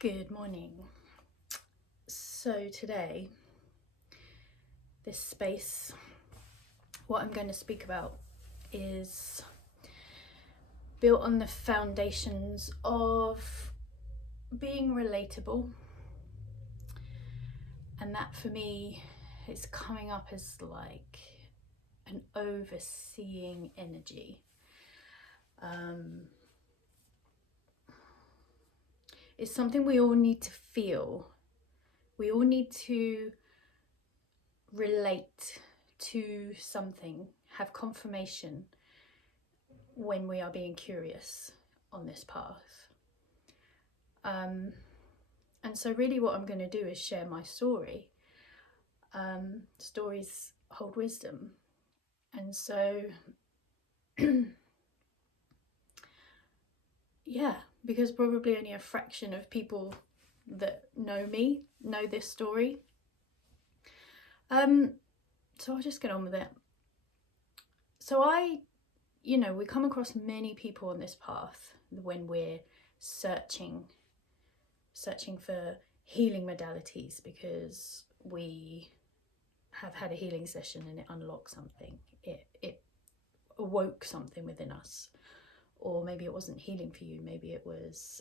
Good morning. So today, this space, what I'm going to speak about is built on the foundations of being relatable. And that for me is coming up as like an overseeing energy. It's something we all need to feel. We all need to relate to something, have confirmation when we are being curious on this path. And so really what I'm going to do is share my story. Stories hold wisdom. And so, yeah, because probably only a fraction of people that know me know this story. So I'll just get on with it. So we come across many people on this path when we're searching for healing modalities because we have had a healing session and it unlocked something. It awoke something within us. Or maybe it wasn't healing for you. Maybe it was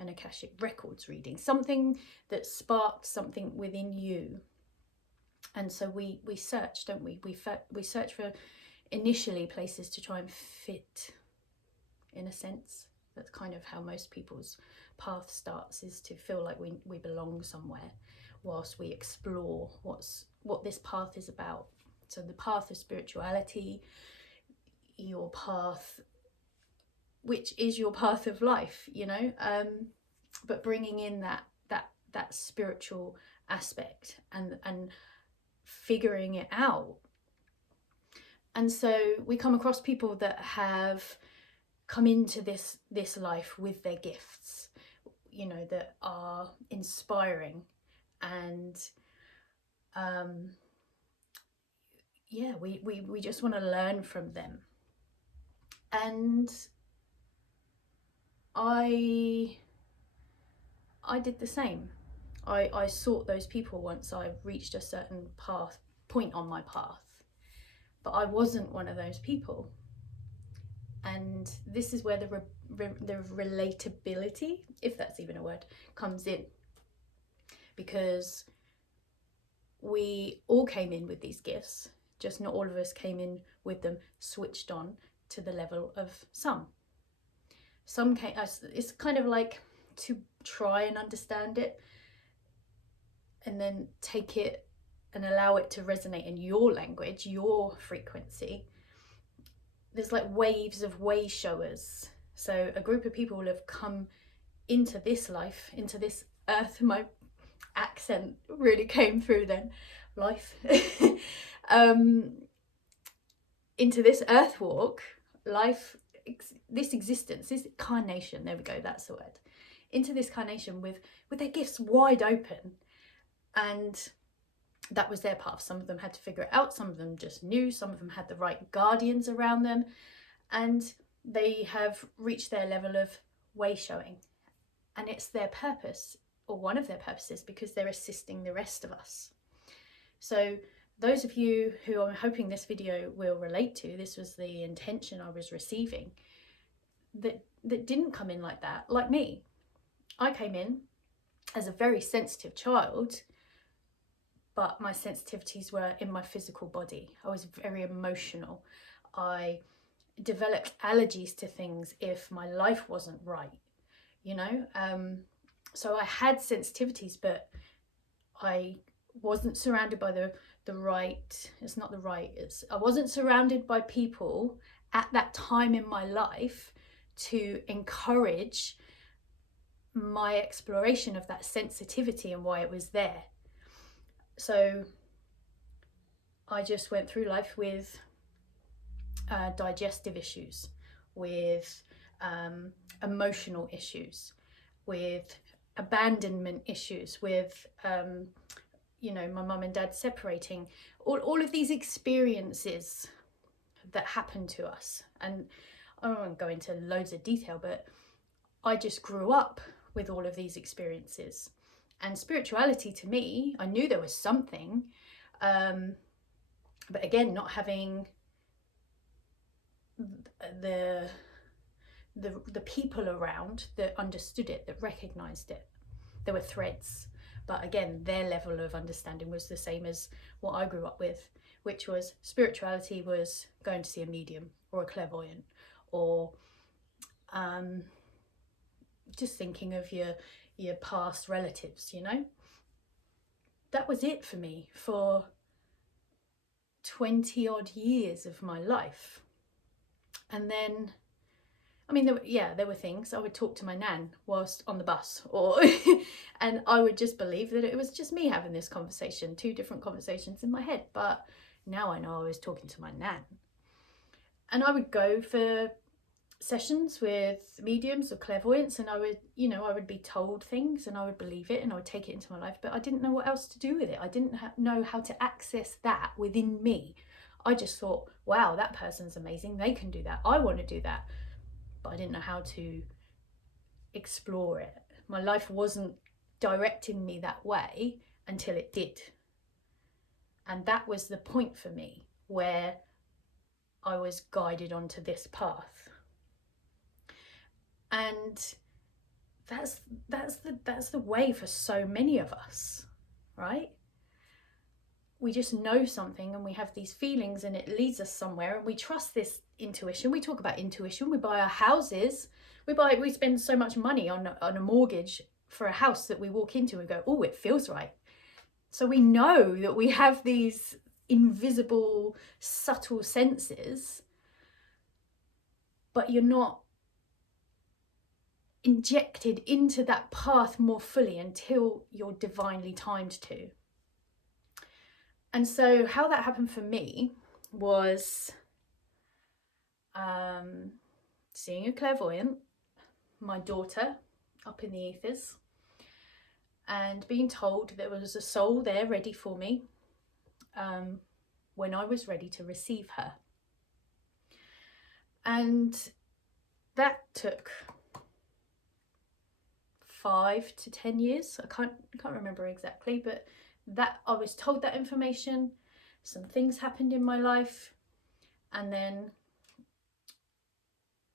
an Akashic Records reading. Something that sparked something within you. And so we search, don't we? We search for initially places to try and fit, in a sense. That's kind of how most people's path starts, is to feel like we belong somewhere whilst we explore what this path is about. So the path of spirituality, your path, which is your path of life, but bringing in that spiritual aspect and figuring it out. And so we come across people that have come into this life with their gifts, that are inspiring, and we just want to learn from them. And I did the same. I sought those people once I reached a certain point on my path, but I wasn't one of those people. And this is where the relatability, if that's even a word, comes in, because we all came in with these gifts, just not all of us came in with them switched on to the level of some. Some came, it's kind of like to try and understand it and then take it and allow it to resonate in your language, your frequency. There's like waves of way showers. So a group of people will have come into this life, into this earth. My accent really came through then. Life. Into this earth walk, life, this existence, this incarnation, there we go, that's the word. Into this incarnation with their gifts wide open. And that was their path. Some of them had to figure it out. Some of them just knew. Some of them had the right guardians around them. And they have reached their level of way showing. And it's their purpose, or one of their purposes, because they're assisting the rest of us. So those of you who I'm hoping this video will relate to, this was the intention I was receiving, that didn't come in like that, like me. I came in as a very sensitive child, but my sensitivities were in my physical body. I was very emotional. I developed allergies to things if my life wasn't right, so I had sensitivities, but I wasn't surrounded by I wasn't surrounded by people at that time in my life to encourage my exploration of that sensitivity and why it was there. So I just went through life with digestive issues, with emotional issues, with abandonment issues, with my mum and dad separating, all of these experiences that happen to us. And I don't want to go into loads of detail, but I just grew up with all of these experiences. And spirituality, to me, I knew there was something, but again, not having the people around that understood it, that recognized it. There were threads, but again, their level of understanding was the same as what I grew up with, which was spirituality was going to see a medium or a clairvoyant, or just thinking of your past relatives, you know. That was it for me for 20 odd years of my life. And then, I mean, there were things. I would talk to my nan whilst on the bus, or and I would just believe that it was just me having this conversation, two different conversations in my head. But now I know I was talking to my nan. And I would go for sessions with mediums or clairvoyants, and I would be told things and I would believe it and I would take it into my life, but I didn't know what else to do with it. I didn't know how to access that within me. I just thought, wow, that person's amazing, they can do that, I want to do that, but I didn't know how to explore it. My life wasn't directing me that way until it did. And that was the point for me where I was guided onto this path. And that's the way for so many of us, right? We just know something and we have these feelings and it leads us somewhere, and we trust this intuition. We talk about intuition. We buy our houses. We spend so much money on a mortgage for a house that we walk into and go, oh, it feels right. So we know that we have these invisible, subtle senses, but you're not injected into that path more fully until you're divinely timed to. And so how that happened for me was seeing a clairvoyant, my daughter up in the ethers, and being told there was a soul there ready for me when I was ready to receive her. And that took 5 to 10 years. I can't remember exactly, but that I was told that information. Some things happened in my life, and then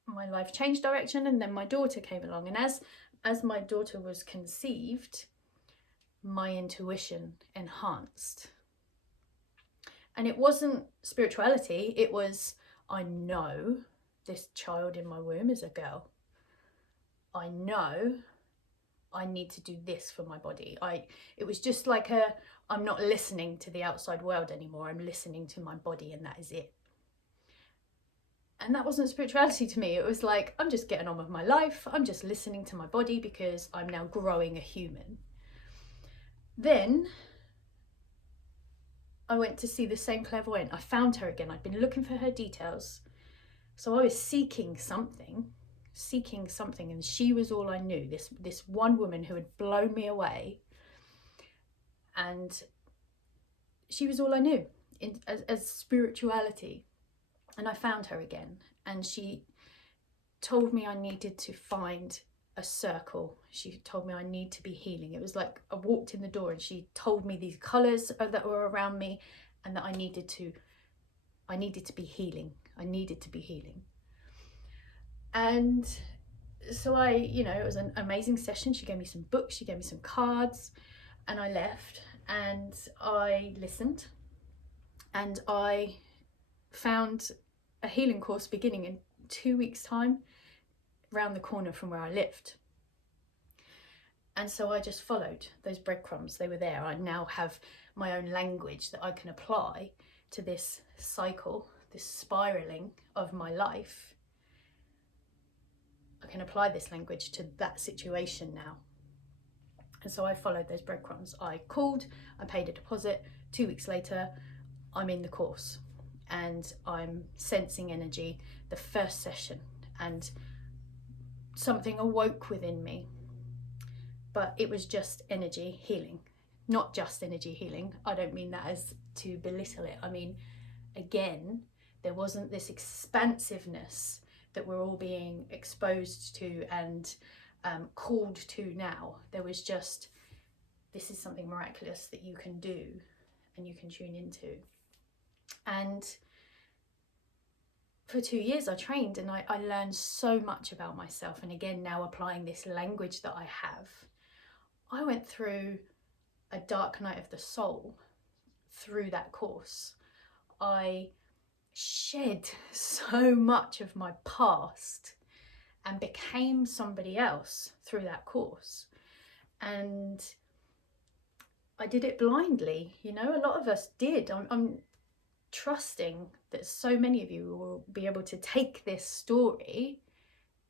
my life changed direction, and then my daughter came along. And as my daughter was conceived, my intuition enhanced. And it wasn't spirituality, it was, I know this child in my womb is a girl. I know I need to do this for my body. It was just like I'm not listening to the outside world anymore. I'm listening to my body, and that is it. And that wasn't spirituality to me. It was like, I'm just getting on with my life. I'm just listening to my body because I'm now growing a human. Then I went to see the same clairvoyant. I found her again. I'd been looking for her details. So I was seeking something, and she was all I knew. This one woman who had blown me away, and she was all I knew as spirituality. And I found her again, and she told me I needed to find a circle. She told me I need to be healing. It was like I walked in the door and she told me these colours that were around me, and that I needed to be healing. I needed to be healing. And so it was an amazing session. She gave me some books, she gave me some cards, and I left and I listened, and I found a healing course beginning in 2 weeks' time round the corner from where I lived. And so I just followed those breadcrumbs. They were there. I now have my own language that I can apply to this cycle, this spiraling of my life. I can apply this language to that situation now. And so I followed those breadcrumbs. I called, I paid a deposit. 2 weeks later, I'm in the course and I'm sensing energy, the first session, and something awoke within me. But it was just energy healing, not just energy healing. I don't mean that as to belittle it. I mean, again, there wasn't this expansiveness that we're all being exposed to and called to now. There was just, this is something miraculous that you can do and you can tune into. And for 2 years I trained, and I learned so much about myself. And again, now applying this language that I have, I went through a dark night of the soul through that course. I shed so much of my past and became somebody else through that course. And I did it blindly, you know, a lot of us did. I'm trusting that so many of you will be able to take this story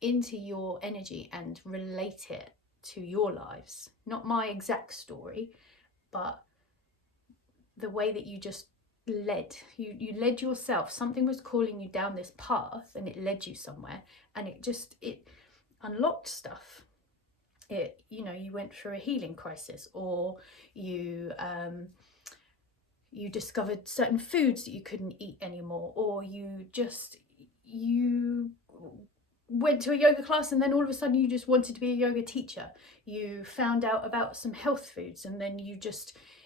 into your energy and relate it to your lives. Not my exact story, but the way that you just led. You led yourself. Something was calling you down this path and it led you somewhere, and it unlocked stuff. You know, you went through a healing crisis, or you discovered certain foods that you couldn't eat anymore, or you went to a yoga class and then all of a sudden you just wanted to be a yoga teacher. You found out about some health foods, and then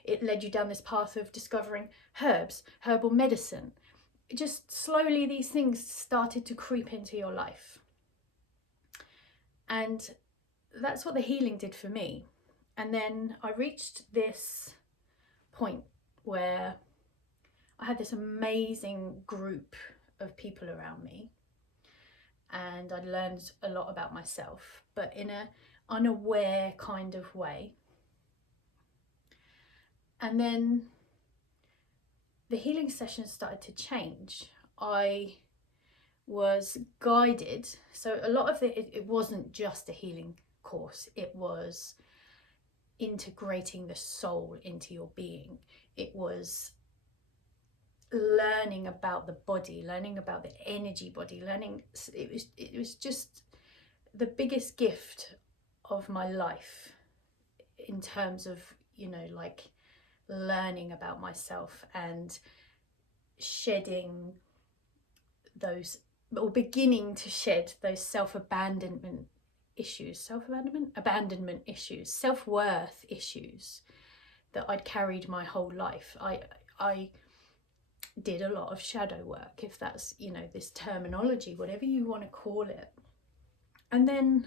it led you down this path of discovering herbs, herbal medicine. Just slowly these things started to creep into your life. And that's what the healing did for me. And then I reached this point where I had this amazing group of people around me, and I learned a lot about myself, but in an unaware kind of way. And then the healing sessions started to change. I was guided. So a lot of it wasn't just a healing course. It was integrating the soul into your being. It was learning about the body, learning about the energy body, it was just the biggest gift of my life in terms of, you know, like learning about myself and shedding those, or beginning to shed those self-abandonment issues, self-worth issues that I'd carried my whole life. I did a lot of shadow work, if that's, you know, this terminology, whatever you want to call it. And then,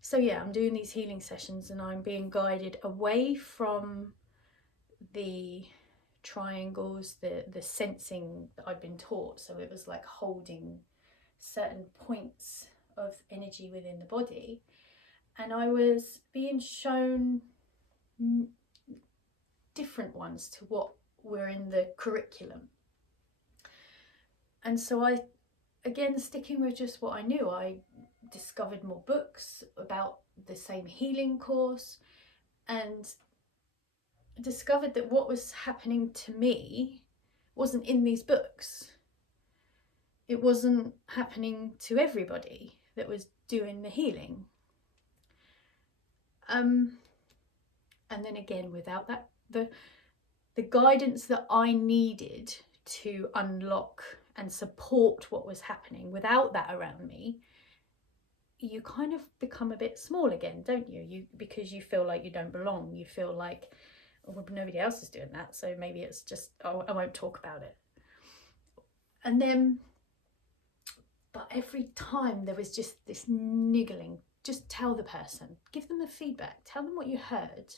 so yeah, I'm doing these healing sessions and I'm being guided away from the triangles, the sensing that I'd been taught. So it was like holding certain points of energy within the body, and I was being shown different ones to what were in the curriculum. And so I, again, sticking with just what I knew, I discovered more books about the same healing course, and discovered that what was happening to me wasn't in these books. It wasn't happening to everybody that was doing the healing. And then again, without that, the guidance that I needed to unlock and support what was happening, without that around me, you kind of become a bit small again, don't you? Because you feel like you don't belong. You feel like, well, nobody else is doing that, so maybe it's just, oh, I won't talk about it. And then, but every time there was just this niggling. Just tell the person, give them the feedback, tell them what you heard.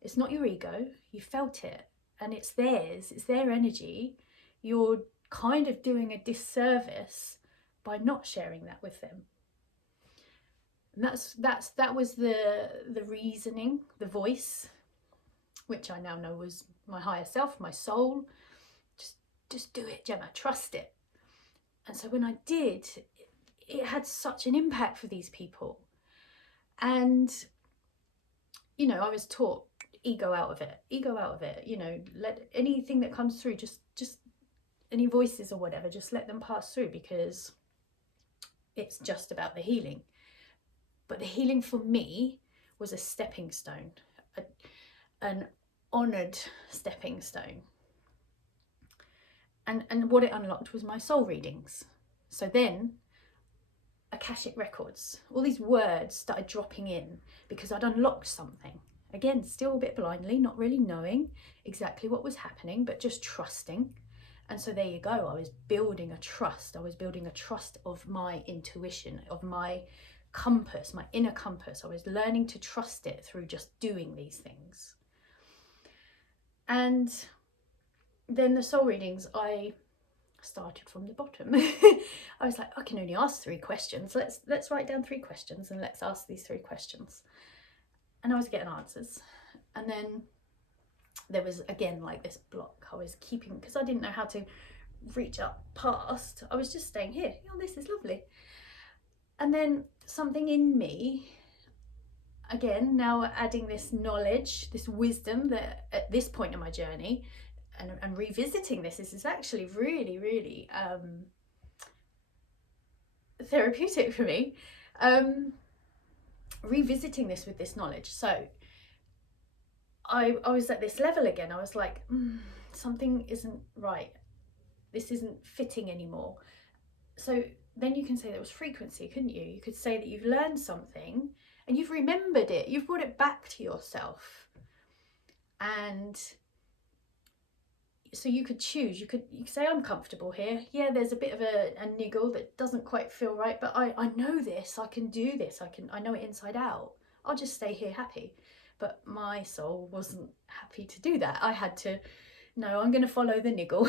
It's not your ego, you felt it, and it's theirs, it's their energy. You're kind of doing a disservice by not sharing that with them. And that was the reasoning, the voice, which I now know was my higher self, my soul. Just do it, Gemma, trust it. And so when I did, it had such an impact for these people. And, you know, I was taught, ego out of it, you know, let anything that comes through, just any voices or whatever, just let them pass through, because it's just about the healing. But the healing for me was a stepping stone, an honoured stepping stone. And what it unlocked was my soul readings. So then Akashic records, all these words started dropping in because I'd unlocked something. Again, still a bit blindly, not really knowing exactly what was happening, but just trusting. And so there you go, I was building a trust. I was building a trust of my intuition, of my compass, my inner compass. I was learning to trust it through just doing these things. And then the soul readings, I started from the bottom. I was like, I can only ask 3 questions. Let's write down 3 questions and let's ask these 3 questions. And I was getting answers. And then there was again like this block I was keeping because I didn't know how to reach up past. I was just staying here. Oh, this is lovely. And then something in me, again, now adding this knowledge, this wisdom that at this point in my journey, and revisiting this is actually really, really therapeutic for me. Revisiting this with this knowledge. So I was at this level again. I was like, something isn't right. This isn't fitting anymore. So then you can say that was frequency, couldn't you? You could say that you've learned something and you've remembered it. You've brought it back to yourself. And so you could choose. You could say, I'm comfortable here. Yeah, there's a bit of a niggle that doesn't quite feel right, but I know this. I can do this. I know it inside out. I'll just stay here happy. But my soul wasn't happy to do that. I had to, no, I'm going to follow the niggle.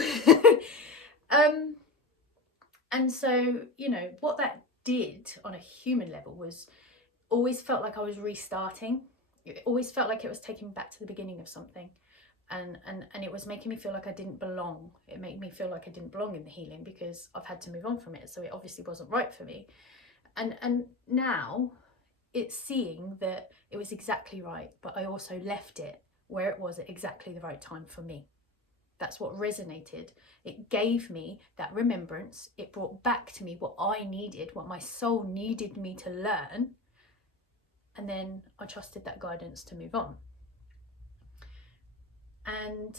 And so, you know, what that did on a human level was always felt like I was restarting. It always felt like it was taking me back to the beginning of something. And it was making me feel like I didn't belong. It made me feel like I didn't belong in the healing because I've had to move on from it. So it obviously wasn't right for me. And now it's seeing that it was exactly right, but I also left it where it was at exactly the right time for me. That's what resonated. It gave me that remembrance. It brought back to me what I needed, what my soul needed me to learn. And then I trusted that guidance to move on. And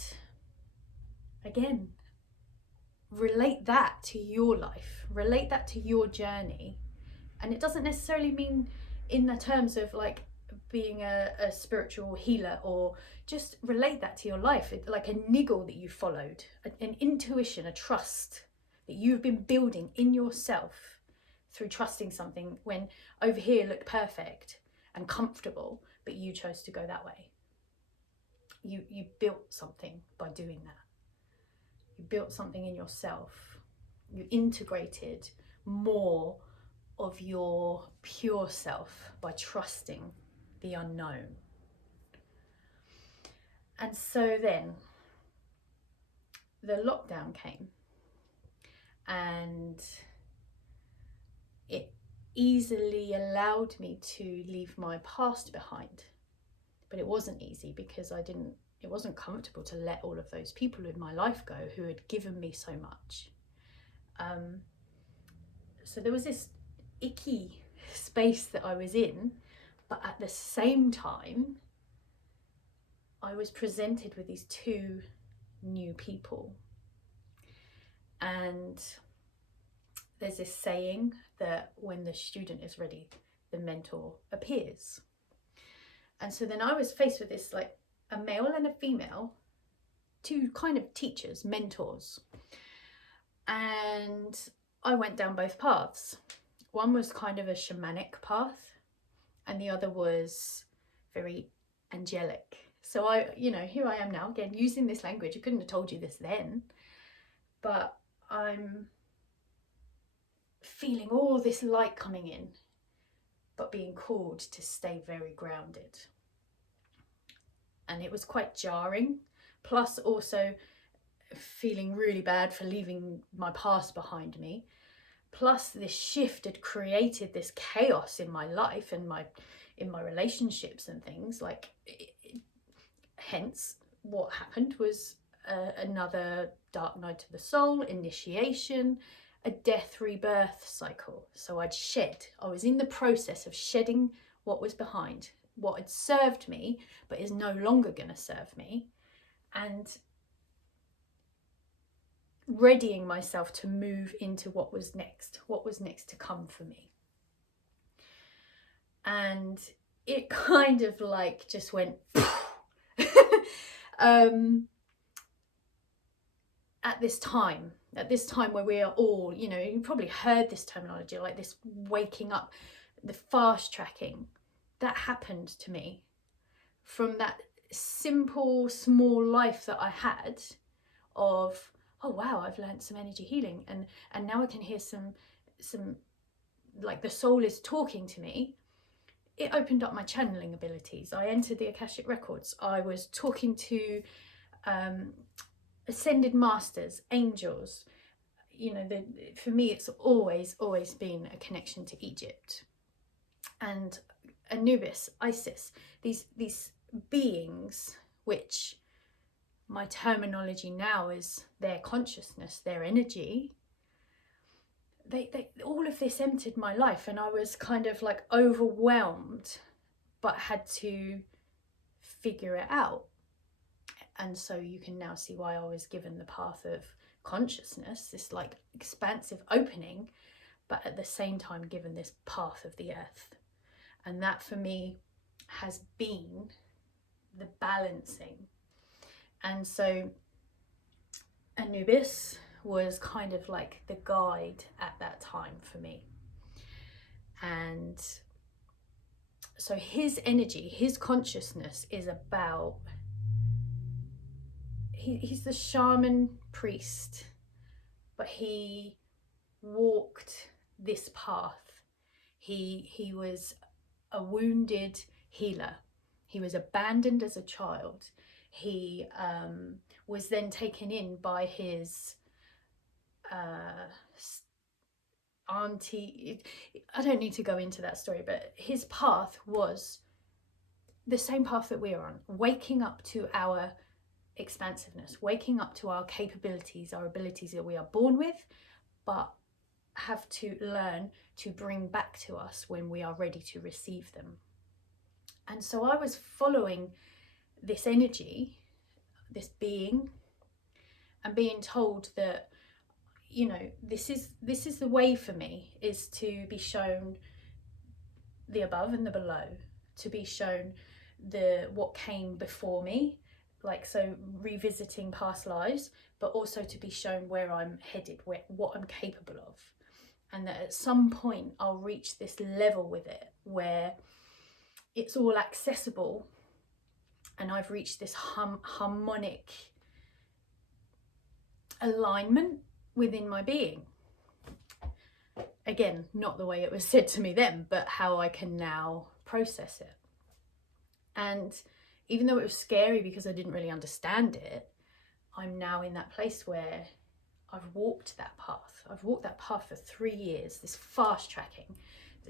again, relate that to your life, relate that to your journey. And it doesn't necessarily mean in the terms of like being a spiritual healer, or just relate that to your life, like a niggle that you followed, an intuition, a trust that you've been building in yourself through trusting something when over here looked perfect and comfortable, but you chose to go that way. You built something by doing that. You built something in yourself. You integrated more of your pure self by trusting the unknown. And so then the lockdown came and it easily allowed me to leave my past behind. But it wasn't easy because it wasn't comfortable to let all of those people in my life go who had given me so much. So there was this icky space that I was in, but at the same time, I was presented with these 2 new people. And there's this saying that when the student is ready, the mentor appears. And so then I was faced with this, like a male and a female, 2 kind of teachers, mentors. And I went down both paths. One was kind of a shamanic path and the other was very angelic. So here I am now, again, using this language. I couldn't have told you this then, but I'm feeling all this light coming in, but being called to stay very grounded. And it was quite jarring, plus also feeling really bad for leaving my past behind me. Plus this shift had created this chaos in my life and in my relationships and things. Hence what happened was another dark night of the soul, initiation, a death rebirth cycle. So I was in the process of shedding what was behind, what had served me but is no longer going to serve me, and readying myself to move into what was next to come for me. and it kind of like just went at this time where we are all, you know, you probably heard this terminology, like this waking up, the fast tracking. That happened to me from that simple small life that I had of, oh wow, I've learned some energy healing, and now I can hear some like the soul is talking to me. It opened up my channeling abilities. I entered the Akashic Records. I was talking to ascended masters, angels. You know, for me, it's always been a connection to Egypt and Anubis, Isis. These beings, which my terminology now is their consciousness, their energy. They all of this entered my life, and I was kind of like overwhelmed, but had to figure it out. And so you can now see why I was given the path of consciousness, this like expansive opening, but at the same time given this path of the earth. And that for me has been the balancing. And so Anubis was kind of like the guide at that time for me. And so his energy, his consciousness is about, he's the shaman priest, but he walked this path. He was a wounded healer. He was abandoned as a child. He was then taken in by his auntie. I don't need to go into that story, but his path was the same path that we are on, waking up to our expansiveness, waking up to our capabilities, our abilities that we are born with, but have to learn to bring back to us when we are ready to receive them. And so I was following this energy, this being, and being told that, you know, this is the way for me, is to be shown the above and the below, to be shown the what came before me, like, so revisiting past lives, but also to be shown where I'm headed, what I'm capable of. And that at some point I'll reach this level with it where it's all accessible, and I've reached this harmonic alignment within my being. Again, not the way it was said to me then, but how I can now process it. And even though it was scary because I didn't really understand it, I'm now in that place where I've walked that path. I've walked that path for 3 years, this fast tracking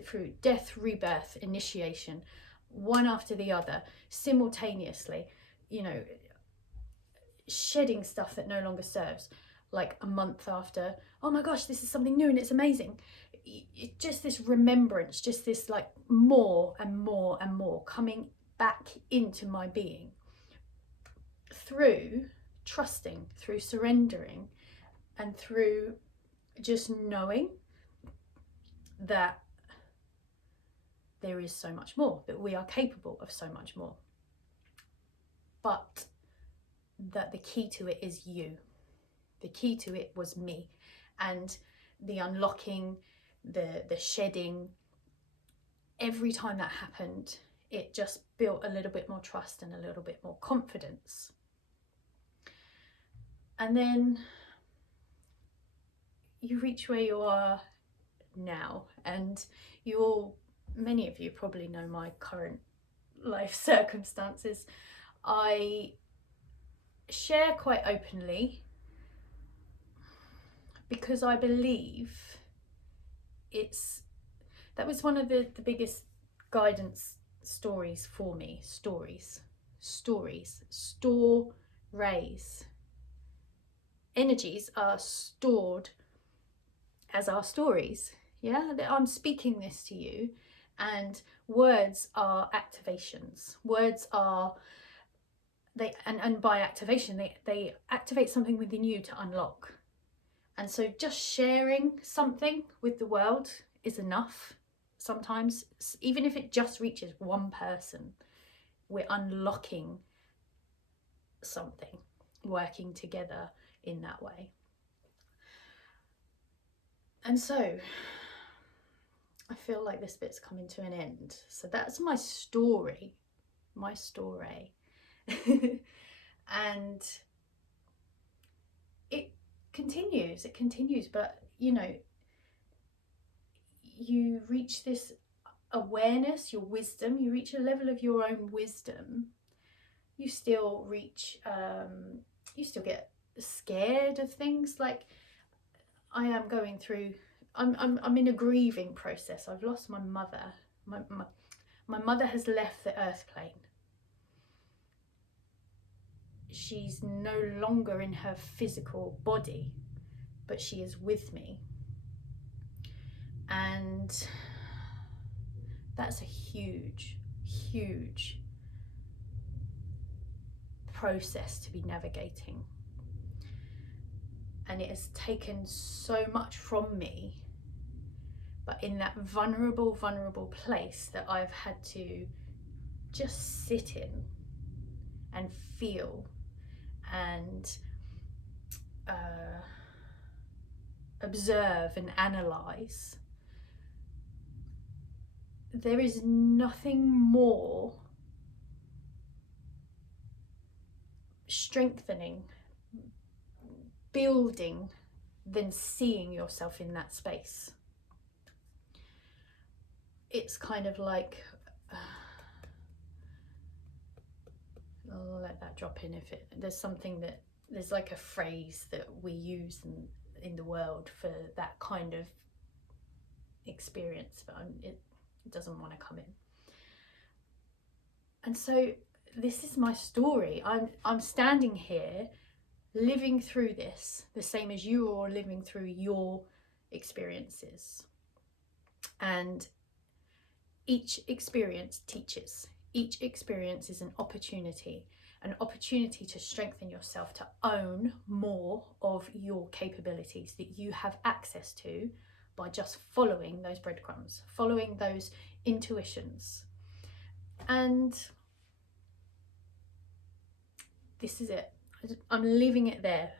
through death, rebirth, initiation, one after the other, simultaneously, you know, shedding stuff that no longer serves. Like a month after, oh my gosh, this is something new and it's amazing. Just this remembrance, just this like more and more and more coming back into my being through trusting, through surrendering, and through just knowing that there is so much more, that we are capable of so much more. But that the key to it is you. The key to it was me, and the unlocking, the shedding. Every time that happened, it just built a little bit more trust and a little bit more confidence. And then you reach where you are now, and many of you probably know my current life circumstances. I share quite openly because I believe that was one of the biggest guidance stories for me. Stories. Energies are stored as our stories. Yeah, I'm speaking this to you, and words are activations. Words are and by activation they activate something within you to unlock. And so just sharing something with the world is enough. sometimes, even if it just reaches one person, we're unlocking something, working together in that way. And so I feel like this bit's coming to an end. So that's my story. And it continues, but you know, you reach this awareness, your wisdom, you reach a level of your own wisdom. You still reach, you still get scared of things. Like I am going through, I'm in a grieving process. I've lost my mother. My mother has left the earth plane. She's no longer in her physical body, but she is with me. And that's a huge, huge process to be navigating. And it has taken so much from me, but in that vulnerable place that I've had to just sit in and feel and observe and analyze. There is nothing more strengthening, building than seeing yourself in that space. It's kind of like, I'll let that drop in. If there's like a phrase that we use in the world for that kind of experience, but it doesn't want to come in. And so this is my story. I'm standing here living through this, the same as you are living through your experiences. And each experience teaches. Each experience is an opportunity to strengthen yourself, to own more of your capabilities that you have access to by just following those breadcrumbs, following those intuitions. And this is it. I'm leaving it there.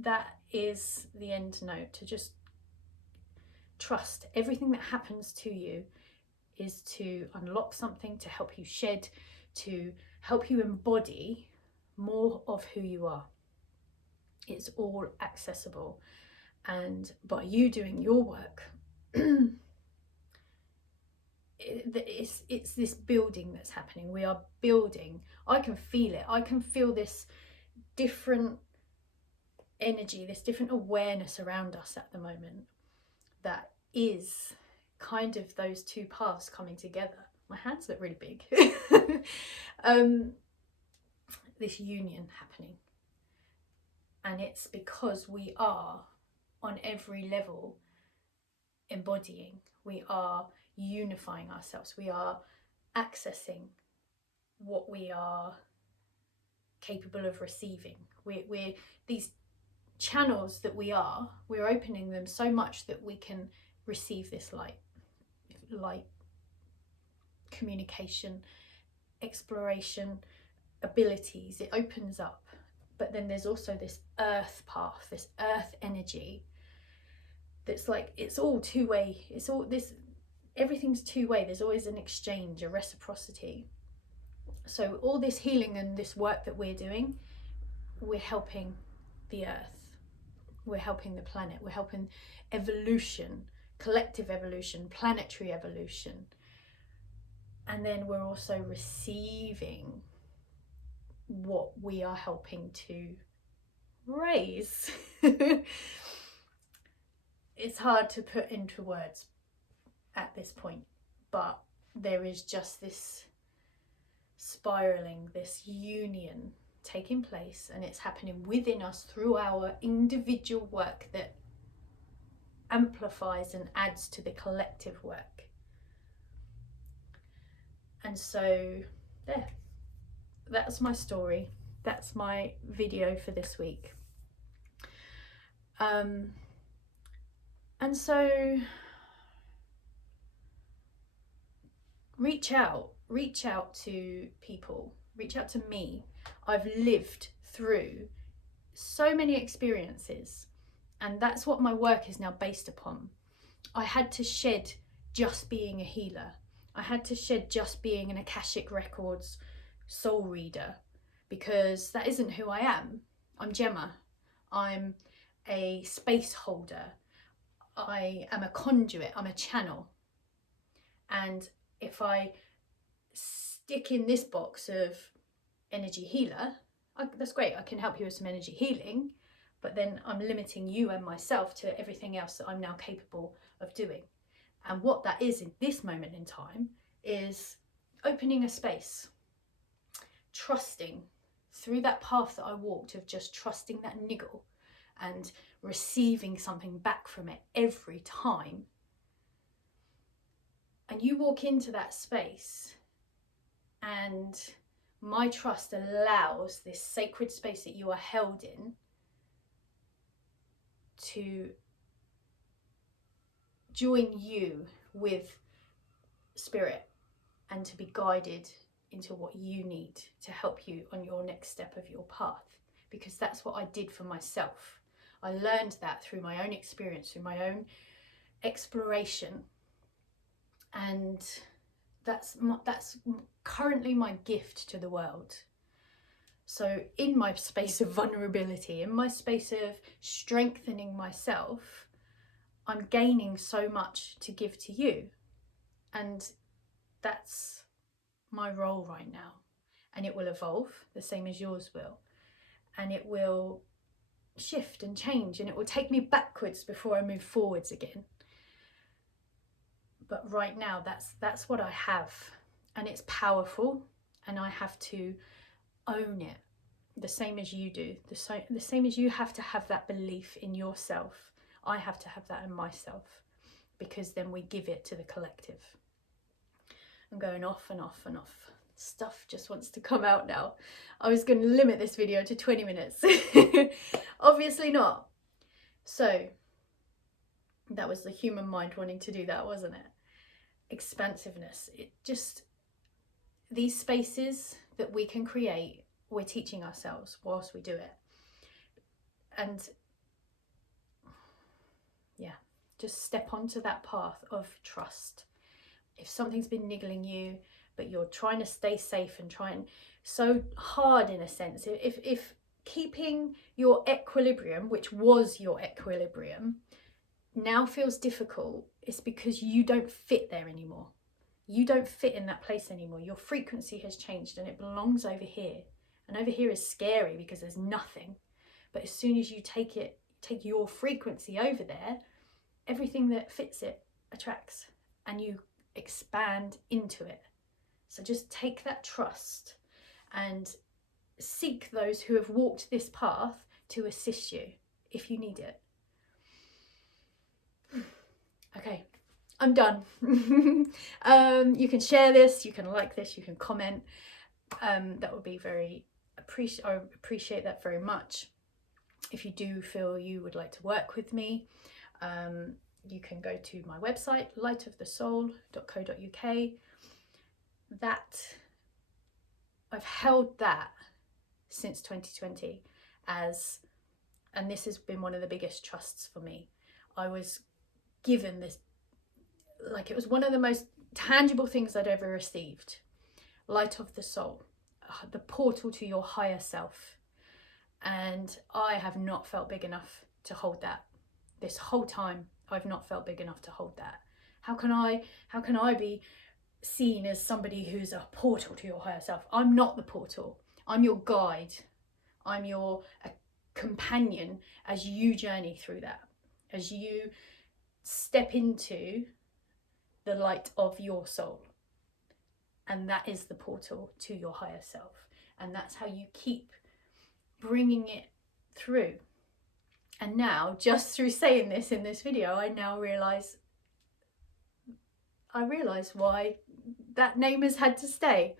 That is the end note, to just trust everything that happens to you is to unlock something, to help you shed, to help you embody more of who you are. It's all accessible. And by you doing your work, it's this building that's happening. We are building. I can feel it. I can feel this different energy, this different awareness around us at the moment that is kind of those two paths coming together. My hands look really big. This union happening. And it's because we are on every level embodying, we are unifying ourselves, we are accessing what we are capable of receiving. We're these channels that we're opening them so much that we can receive this light, communication, exploration, abilities. It opens up. But then there's also this earth path, this earth energy that's like, it's all two-way. It's all this, everything's two-way. There's always an exchange, a reciprocity. So all this healing and this work that we're doing, we're helping the earth, we're helping the planet, we're helping evolution, collective evolution, planetary evolution. And then we're also receiving what we are helping to raise. It's hard to put into words at this point, but there is just this spiraling, this union taking place, and it's happening within us through our individual work that amplifies and adds to the collective work. And so there, that's my story, that's my video for this week. And so reach out to people, reach out to me. I've lived through so many experiences, and that's what my work is now based upon. I had to shed just being a healer. I had to shed just being an Akashic Records soul reader, because that isn't who I am. I'm Gemma. I'm a space holder. I am a conduit. I'm a channel. And if I stick in this box of energy healer, that's great. I can help you with some energy healing, but then I'm limiting you and myself to everything else that I'm now capable of doing. And what that is in this moment in time is opening a space, trusting through that path that I walked of just trusting that niggle and receiving something back from it every time. And you walk into that space, and my trust allows this sacred space that you are held in to join you with spirit and to be guided into what you need to help you on your next step of your path. Because that's what I did for myself. I learned that through my own experience, through my own exploration. And that's currently my gift to the world. So in my space of vulnerability, in my space of strengthening myself, I'm gaining so much to give to you. And that's my role right now. And it will evolve the same as yours will. And it will shift and change, and it will take me backwards before I move forwards again. But right now, that's what I have, and it's powerful, and I have to own it, the same as you do, the same as you have to have that belief in yourself. I have to have that in myself, because then we give it to the collective. I'm going off and off and off. Stuff just wants to come out now. I was going to limit this video to 20 minutes. Obviously not. So that was the human mind wanting to do that, wasn't it? Expansiveness. It just, these spaces that we can create, we're teaching ourselves whilst we do it. And yeah, just step onto that path of trust. If something's been niggling you, but you're trying to stay safe and trying so hard in a sense, if keeping your equilibrium, which was your equilibrium, now feels difficult, it's because you don't fit there anymore. You don't fit in that place anymore. Your frequency has changed and it belongs over here. And over here is scary because there's nothing. But as soon as you take your frequency over there, everything that fits it attracts, and you expand into it. So just take that trust and seek those who have walked this path to assist you if you need it. Okay, I'm done. You can share this, you can like this, you can comment. That would be I appreciate that very much. If you do feel you would like to work with me, you can go to my website, lightofthesoul.co.uk. That I've held that since 2020 and this has been one of the biggest trusts for me. I was given this, like it was one of the most tangible things I'd ever received. Light of the soul, the portal to your higher self. And I have not felt big enough to hold that. This whole time I've not felt big enough to hold that. How can I be seen as somebody who's a portal to your higher self? I'm not the portal. I'm your guide. I'm your companion as you journey through that, as you step into the light of your soul. And that is the portal to your higher self. And that's how you keep bringing it through. And now, just through saying this in this video, I realize why that name has had to stay.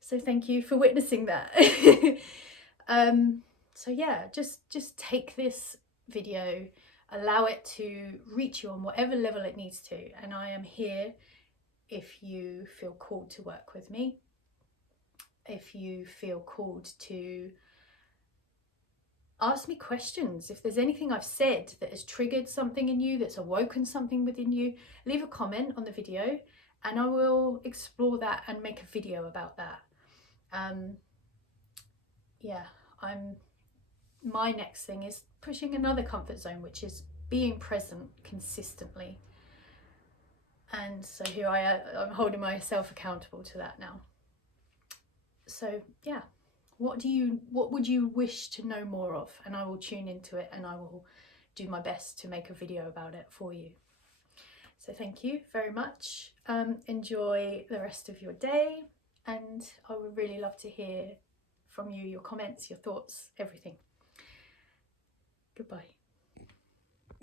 So thank you for witnessing that. So yeah, just take this video, allow it to reach you on whatever level it needs to. And I am here if you feel called to work with me, if you feel called to ask me questions. If there's anything I've said that has triggered something in you, that's awoken something within you, leave a comment on the video and I will explore that and make a video about that. Yeah, my next thing is pushing another comfort zone, which is being present consistently. And so here I'm holding myself accountable to that now. So yeah, what would you wish to know more of? And I will tune into it and I will do my best to make a video about it for you. So thank you very much. Enjoy the rest of your day, and I would really love to hear from you, your comments, your thoughts, everything. Goodbye.